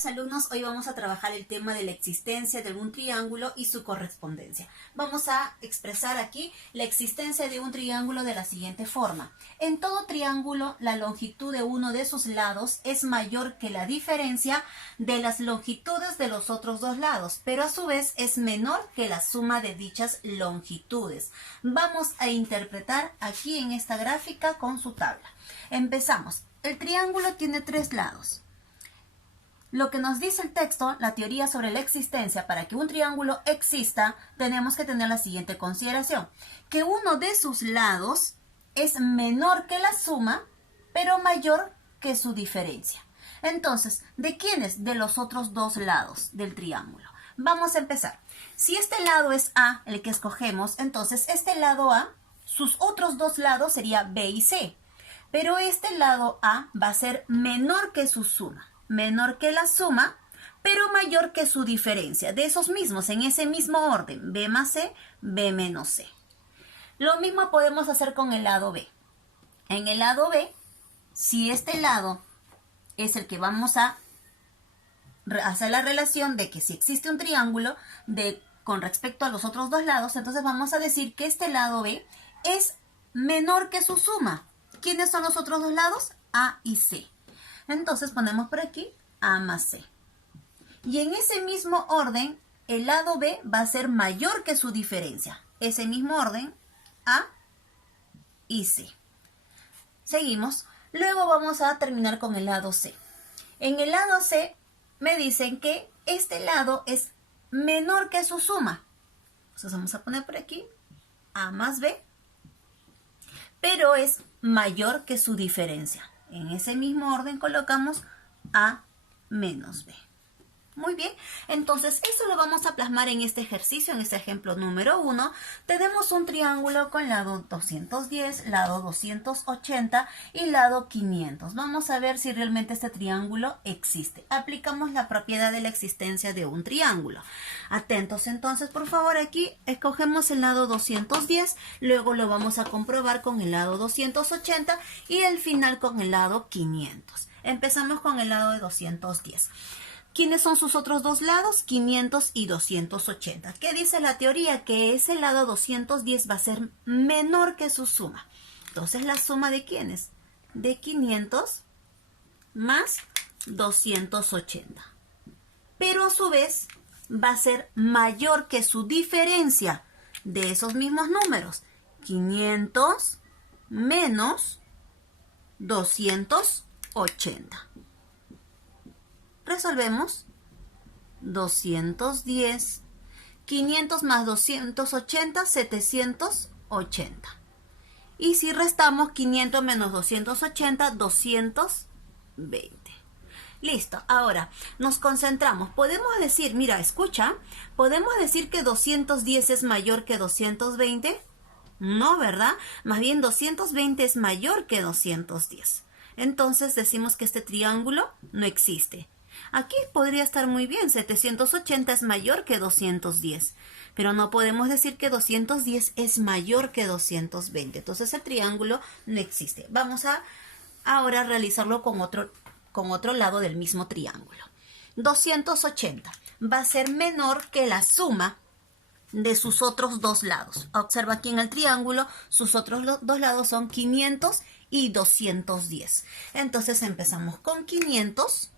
días, alumnos. Hoy vamos a trabajar el tema de la existencia de algún triángulo y su correspondencia. Vamos a expresar aquí la existencia de un triángulo de la siguiente forma. En todo triángulo, la longitud de uno de sus lados es mayor que la diferencia de las longitudes de los otros dos lados, pero a su vez es menor que la suma de dichas longitudes. Vamos a interpretar aquí en esta gráfica con su tabla. Empezamos. El triángulo tiene tres lados. Lo que nos dice el texto, la teoría sobre la existencia, para que un triángulo exista, tenemos que tener la siguiente consideración. Que uno de sus lados es menor que la suma, pero mayor que su diferencia. Entonces, ¿de quiénes? De los otros dos lados del triángulo. Vamos a empezar. Si este lado es A, el que escogemos, entonces este lado A, sus otros dos lados sería B y C. Pero este lado A va a ser menor que su suma. Menor que la suma, pero mayor que su diferencia. De esos mismos, en ese mismo orden, B más C, B menos C. Lo mismo podemos hacer con el lado B. En el lado B, si este lado es el que vamos a hacer la relación de que si existe un triángulo con respecto a los otros dos lados, entonces vamos a decir que este lado B es menor que su suma. ¿Quiénes son los otros dos lados? A y C. Entonces ponemos por aquí A más C. Y en ese mismo orden, el lado B va a ser mayor que su diferencia. Ese mismo orden, A y C. Seguimos. Luego vamos a terminar con el lado C. En el lado C me dicen que este lado es menor que su suma. Entonces vamos a poner por aquí A más B, pero es mayor que su diferencia. En ese mismo orden colocamos A menos B. Muy bien, entonces eso lo vamos a plasmar en este ejercicio, en este ejemplo número 1. Tenemos un triángulo con lado 210, lado 280 y lado 500. Vamos a ver si realmente este triángulo existe. Aplicamos la propiedad de la existencia de un triángulo. Atentos entonces, por favor, aquí escogemos el lado 210, luego lo vamos a comprobar con el lado 280 y al final con el lado 500. Empezamos con el lado de 210. ¿Quiénes son sus otros dos lados? 500 y 280. ¿Qué dice la teoría? Que ese lado 210 va a ser menor que su suma. Entonces, ¿la suma de quiénes? De 500 más 280. Pero a su vez va a ser mayor que su diferencia de esos mismos números. 500 menos 280. Resolvemos 210, 500 más 280, 780. Y si restamos 500 menos 280, 220. Listo, ahora nos concentramos. Podemos decir, mira, escucha, ¿podemos decir que 210 es mayor que 220? No, ¿verdad? Más bien 220 es mayor que 210. Entonces decimos que este triángulo no existe. Aquí podría estar muy bien, 780 es mayor que 210, pero no podemos decir que 210 es mayor que 220. Entonces el triángulo no existe. Vamos a ahora realizarlo con otro lado del mismo triángulo. 280 va a ser menor que la suma de sus otros dos lados. Observa aquí en el triángulo, sus otros dos lados son 500 y 210. Entonces empezamos con 500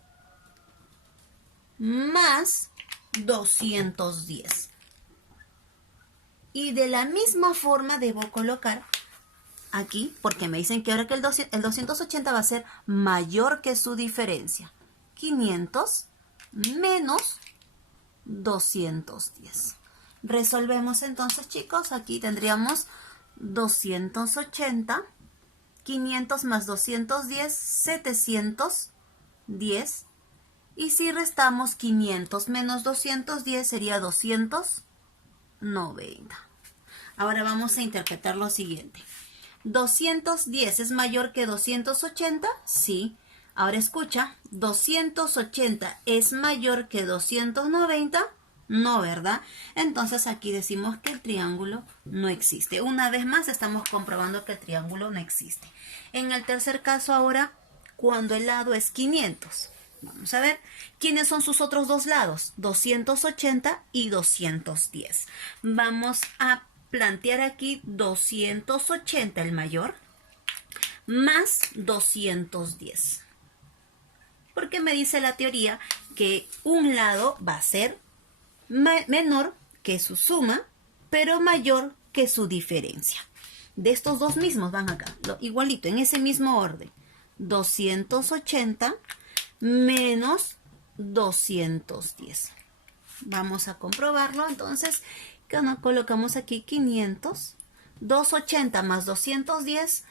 más 210. Y de la misma forma debo colocar aquí, porque me dicen que ahora que el 280 va a ser mayor que su diferencia. 500 menos 210. Resolvemos entonces, chicos. Aquí tendríamos 280, 500 más 210, 710. Y si restamos 500 menos 210 sería 290. Ahora vamos a interpretar lo siguiente. 210 es mayor que 280, sí. Ahora escucha, 280 es mayor que 290, no, ¿verdad? Entonces aquí decimos que el triángulo no existe. Una vez más estamos comprobando que el triángulo no existe. En el tercer caso ahora, cuando el lado es 500. Vamos a ver, ¿quiénes son sus otros dos lados? 280 y 210. Vamos a plantear aquí 280 el mayor más 210. Porque me dice la teoría que un lado va a ser menor que su suma, pero mayor que su diferencia. De estos dos mismos van acá, igualito, en ese mismo orden. 280 menos 210. Vamos a comprobarlo, entonces, colocamos aquí 500. 280 más 210,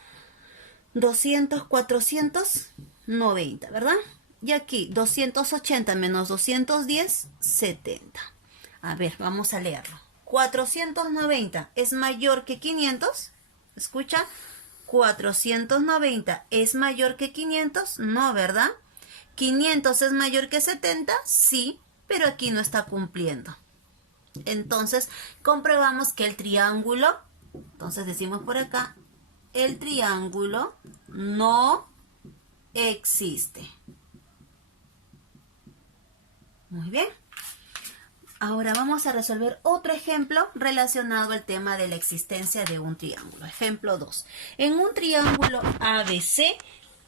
200, 490, ¿verdad? Y aquí 280 menos 210, 70. A ver, vamos a leerlo. 490 es mayor que 500. ¿Escucha? 490 es mayor que 500. No, ¿verdad? 500 es mayor que 70. Sí, pero aquí no está cumpliendo. Entonces, comprobamos que el triángulo, entonces decimos por acá, el triángulo no existe. Muy bien. Ahora vamos a resolver otro ejemplo relacionado al tema de la existencia de un triángulo. Ejemplo 2. En un triángulo ABC,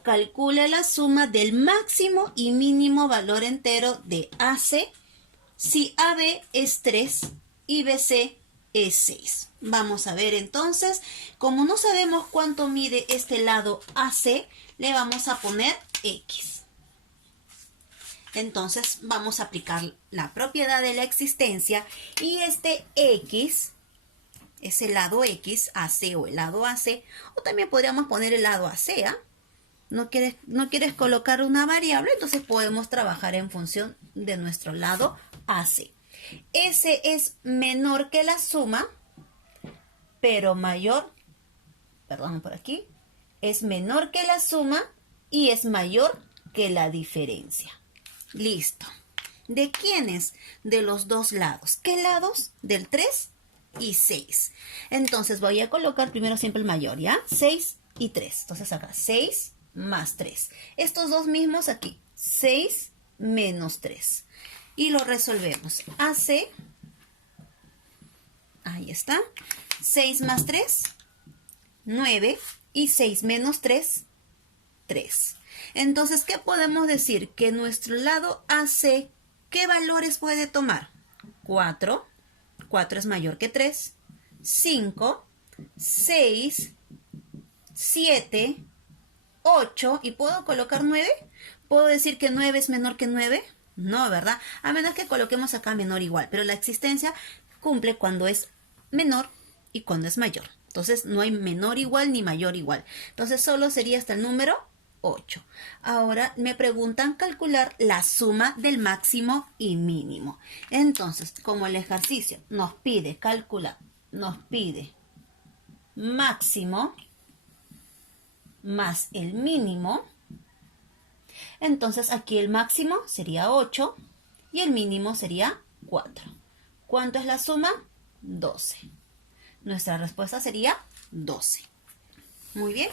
calcula la suma del máximo y mínimo valor entero de AC si AB es 3 y BC es 6. Vamos a ver entonces, como no sabemos cuánto mide este lado AC, le vamos a poner X. Entonces vamos a aplicar la propiedad de la existencia y este X, ese lado X, AC o el lado AC, o también podríamos poner el lado AC, ¿eh? No quieres colocar una variable, entonces podemos trabajar en función de nuestro lado AC. Ese es menor que la suma, pero mayor, perdón, por aquí, es menor que la suma y es mayor que la diferencia. Listo. ¿De quiénes? De los dos lados. ¿Qué lados? Del 3 y 6. Entonces voy a colocar primero siempre el mayor, ¿ya? 6 y 3. Entonces acá 6 más 3. Estos dos mismos aquí. 6 menos 3. Y lo resolvemos. AC, ahí está. 6 más 3, 9. Y 6 menos 3, 3. Entonces, ¿qué podemos decir? Que nuestro lado AC, ¿qué valores puede tomar? 4. 4 es mayor que 3. 5. 6. 7. 8. ¿Y puedo colocar 9? ¿Puedo decir que 9 es menor que 9? No, ¿verdad? A menos que coloquemos acá menor igual. Pero la existencia cumple cuando es menor y cuando es mayor. Entonces, no hay menor igual ni mayor igual. Entonces, solo sería hasta el número 8. Ahora me preguntan calcular la suma del máximo y mínimo. Entonces, como el ejercicio nos pide calcular, nos pide máximo más el mínimo, entonces aquí el máximo sería 8 y el mínimo sería 4. ¿Cuánto es la suma? 12. Nuestra respuesta sería 12. Muy bien.